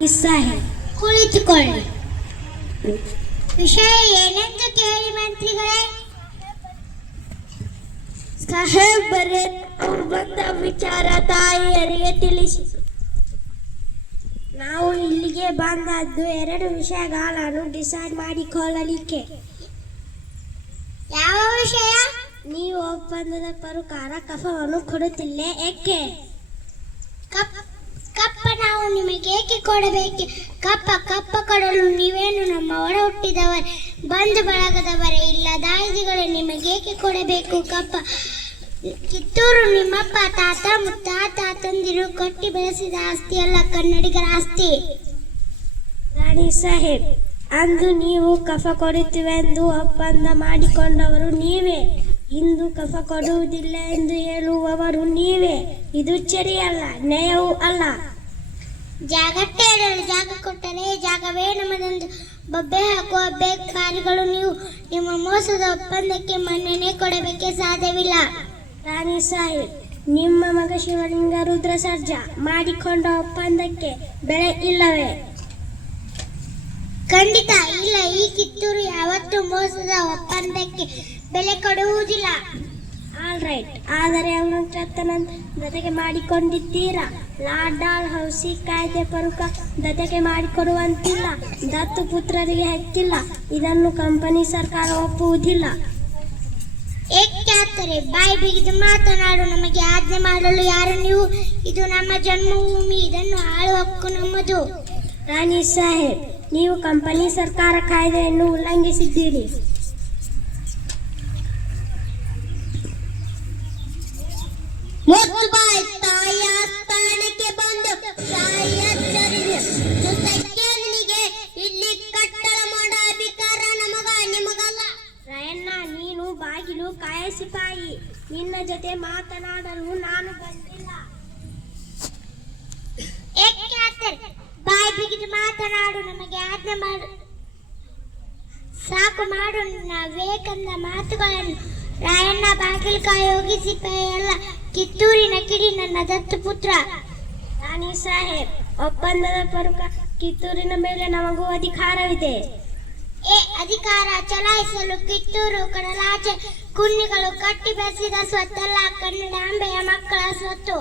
ಸಾಹೇಬ್ ಕುಳಿತುಕೊಳ್ಳಿ. ವಿಷಯ ಏನೆಂದು ಕೇಳಿ ಮಂತ್ರಿಗಳೇ. ಸಾಹೇಬರೇ, ಬಂದ ವಿಚಾರ ತಾಯಿಯರಿಗೆ ತಿಳಿಸಿ. ನಾವು ಇಲ್ಲಿಗೆ ಬಂದದ್ದು ಎರಡು ವಿಷಯಗಳನ್ನು ಡಿಸೈಡ್ ಮಾಡಿಕೊಳ್ಳಲಿಕ್ಕೆ. ಯಾವ ವಿಷಯ? ನೀವು ಒಪ್ಪಂದದ ಪ್ರಕಾರ ಕಫವನ್ನು ಕೊಡುತ್ತಿಲ್ಲ, ಏಕೆ? ಕಪ್ಪ ನಾವು ನಿಮಗೆ ಏಕೆ ಕೊಡಬೇಕು? ಕಪ್ಪ ಕೊಡಲು ನೀವೇನು ನಮ್ಮ ಒಡ ಹುಟ್ಟಿದವರೇ, ಬಂಧು ಬಳಗದವರೇ ಇಲ್ಲ, ದಾಯಿದಿಗಳೇ, ನಿಮಗೆ ಏಕೆ ಕೊಡಬೇಕು ಕಪ್ಪ? ಕಿತ್ತೂರು ನಿಮ್ಮಪ್ಪ ತಾತ ಮುತ್ತಾತ ತಂದಿರು ಕಟ್ಟಿ ಬೆಳೆಸಿದ ಆಸ್ತಿ ಅಲ್ಲ, ಕನ್ನಡಿಗರ ಆಸ್ತಿ. ರಾಣಿ ಸಾಹೇಬ್, ಅಂದು ನೀವು ಕಫ ಕೊಡುತ್ತೀವೆಂದು ಒಪ್ಪಂದ ಮಾಡಿಕೊಂಡವರು ನೀವೇ. ಇಂದು ಕಫ ಕೊಡುವುದಿಲ್ಲ ಎಂದು ಹೇಳುವವರು ನೀವೇ. ಇದು ಸರಿಯಲ್ಲ, ನ್ಯಾಯವೂ ಅಲ್ಲ. ಜಾಗಟ್ಟೇಳಲು ಜಾಗ ಕೊಟ್ಟರೆ ಜಾಗವೇ ನಮ್ಮದೆಂದು ಬೊಬ್ಬೆ ಹಾಕುವ ಬೇಕಾರಿಗಳು ನೀವು. ನಿಮ್ಮ ಮೋಸದ ಒಪ್ಪಂದಕ್ಕೆ ಮನ್ನಣೆ ಕೊಡಬೇಕೆ ಸಾಧ್ಯವಿಲ್ಲ. ರಾಣಿ ಸಾಹೇಬ್, ನಿಮ್ಮ ಮಗ ಶಿವಲಿಂಗ ರುದ್ರ ಸರ್ಜಾ ಮಾಡಿಕೊಂಡ ಒಪ್ಪಂದಕ್ಕೆ ಬೆಲೆ ಇಲ್ಲವೇ? ಖಂಡಿತ ಇಲ್ಲ. ಈ ಕಿತ್ತೂರು ಯಾವತ್ತೂ ಮೋಸದ ಒಪ್ಪಂದಕ್ಕೆ ಬೆಲೆ ಕೊಡುವುದಿಲ್ಲ. ಆಲ್ ರೈಟ್, ಆದರೆ ಅವನ ಜೊತೆಗೆ ಮಾಡಿಕೊಂಡಿದ್ದೀರಾ. ಲಾರ್ಡ್ ಡಾಲ್ ಹೌಸಿ ಕಾಯ್ದೆ ಪ್ರಕಾರ ಜೊತೆಗೆ ಮಾಡಿಕೊಡುವಂತಿಲ್ಲ. ದತ್ತು ಪುತ್ರರಿಗೆ ಹಕ್ಕಿಲ್ಲ. ಇದನ್ನು ಕಂಪನಿ ಸರ್ಕಾರ ಒಪ್ಪುವುದಿಲ್ಲ. ಏಕಾದರೆ ಬಾಯಿ ಬಿಗಿದು ಮಾತನಾಡು. ನಮಗೆ ಆಜ್ಞೆ ಮಾಡಲು ಯಾರು ನೀವು? ಇದು ನಮ್ಮ ಜನ್ಮಭೂಮಿ, ಇದನ್ನು ಆಳುವ ಹಕ್ಕು ನಮ್ಮದು. ರಾಣಿ ಸಾಹೇಬ್, ನೀವು ಕಂಪನಿ ಸರ್ಕಾರ ಕಾಯ್ದೆಯನ್ನು ಉಲ್ಲಂಘಿಸಿದ್ದೀರಿ. ತಾಯಿಯ ಸ್ಥಾನಕ್ಕೆ ಬಂದು ನಿನಗೆ ಇಲ್ಲಿ ಕಟ್ಟಡ ಮಾಡೋ ಅಧಿಕಾರ ನಿಮಗಲ್ಲ. ರಾಯಣ್ಣ, ನೀನು ಬಾಗಿಲು ಕಾಯ ಸಿಪಾಯಿ. ನಿನ್ನ ಜೊತೆ ಮಾತನಾಡಲು ನಾನು ಬಂದಿಲ್ಲ. ಬಾಯಿ ಬಿಗಿದು ಮಾತನಾಡು. ನಮಗೆ ಆಜ್ಞೆ ಮಾಡು. ಸಾಕು ಮಾಡು ಬೇಕಂದ ಮಾತುಗಳನ್ನು. ರಾಯಣ್ಣ ಬಾಗಿಲು ಕಾಯೋಗಿ ಸಿಪಾಯಿ ಅಲ್ಲ, ಕಿತ್ತೂರಿನ ಕಿಡಿ ನನ್ನ ದತ್ತು ಪುತ್ರ. ರಾಣಿ ಸಾಹೇಬ್, ಒಪ್ಪಂದದ ಪ್ರಕಾರ ಕಿತ್ತೂರಿನ ಮೇಲೆ ನಮಗೂ ಅಧಿಕಾರವಿದೆ. ಅಧಿಕಾರ ಚಲಾಯಿಸಲು ಕಿತ್ತೂರು ಕಡಲಾಚೆ ಕುನ್ನಿಗಳು ಕಟ್ಟಿ ಬೆಳೆಸಿದ ಸ್ವತ್ತಲ್ಲ, ಕನ್ನಡಾಂಬೆಯ ಮಕ್ಕಳ ಸ್ವತ್ತು.